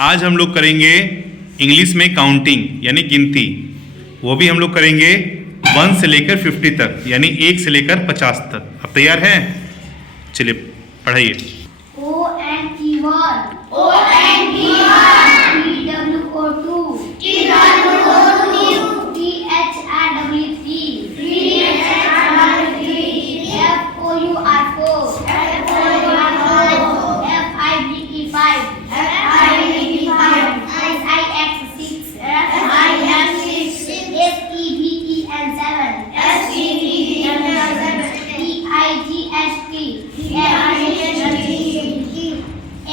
आज हम लोग करेंगे इंग्लिश में काउंटिंग यानी गिनती। वो भी हम लोग करेंगे 1 से लेकर 50 तक यानी 1 से लेकर 50 तक। आप तैयार हैं? चलिए पढ़ाइए। O-N-E-1 T-W-O-2 T-H-I-W-3 F-O-U-R-4 F-I-V-E-5 S-I-X-6 S-E-V-E-N-7 T-I-G-H-T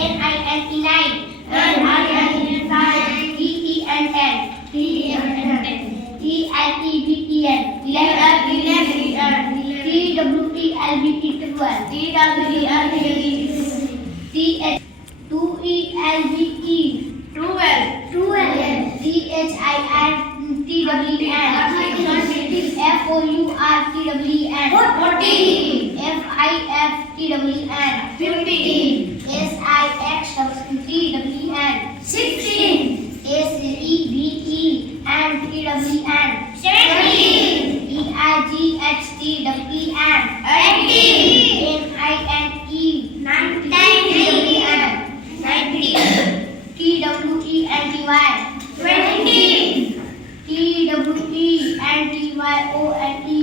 N-I-N-E-9 T-E-N-10 T-I-T-V-E-N 11 T-W-E-L-V-E 12 T-H-I-N-T-W-N F-O-U-R-T-W-N 14 F-I-F-T-W-N 15 S-I-X-T-W-N 16 S-E-V-E-N-T-W-N 17 E-I-G-H-T-W-N 18 N-I-N-E-T-W-N 19 T-W-E-N-T-Y 20 T-W-E-N-T-Y-O-N-E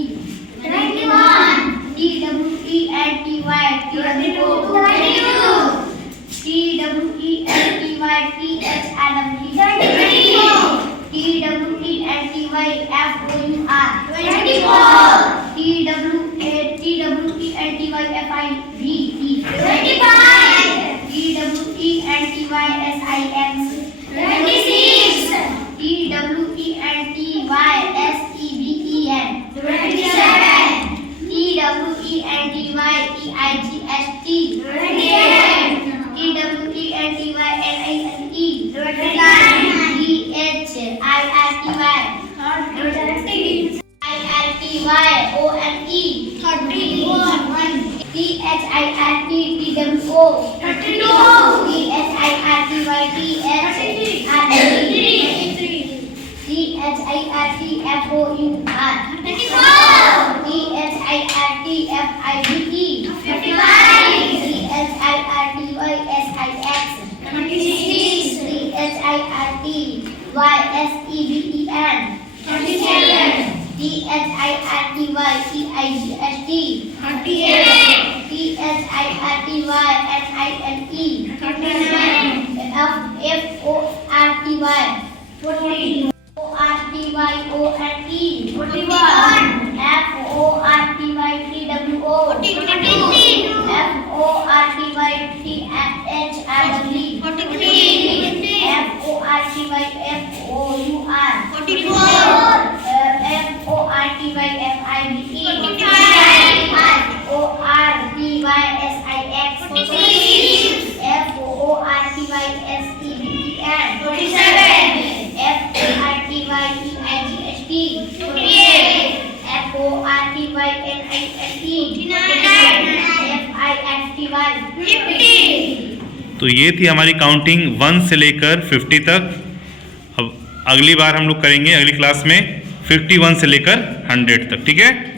21 T-W-E-N-T-Y T-W-O 22 T-W-E-N-T-Y-T-H-I-W 23 T-W-E-N-T-Y-F-O-U-R 24 T-W-E-N-T-Y-F-I-V-E 25 T-W-E-N-T-Y-S-I-X 26 T-W-E-N-T-Y-S-E-V-E-N 27 T-W-E-N-T-Y-E-I-G-H-T 28 T-W-E-N-T-Y-N-I-N-E 29 T-H-I-R-T-Y 30 I-R-T-Y-O-N-E 31 T-H-I-R-T-T-W-O 32 T-H-I-R-T-Y-T-H-I-R-T T-H-I-R-T-F-O-U-R 34 T-H-I-R-T-F-I-V-E 55 T-H-I-R-T-Y-S-I-X 26 T-H-I-R-T-Y-S-E-V-E-N 37 T-H-I-R-T-Y-T-I-G-H-T 38 T-H-I-R-T-Y-N-I-N-E 39 F-O-R-T-Y 40 O-R-T-Y-O-N-E 41 F-O-R-T-Y-T-W-O 42 F-O-R-T-Y-T-H-I-W 43 F-O-R-T-Y-F-O-U-R 44 F-O-R-T-Y-F-I-V-E 45 O-R-T-Y-S-I-X 46 F-O-R-T-Y-S-E-V-E-N 47 F-O-R-T-Y-E-I-G-H-T 48 F-O-R-T-Y-N-I-N-E 49 F-I-F-T-Y 50। तो ये थी हमारी counting 1 से लेकर 50 तक। अब अगली बार हम लोग करेंगे अगली क्लास में 51 से लेकर 100 तक। ठीक है।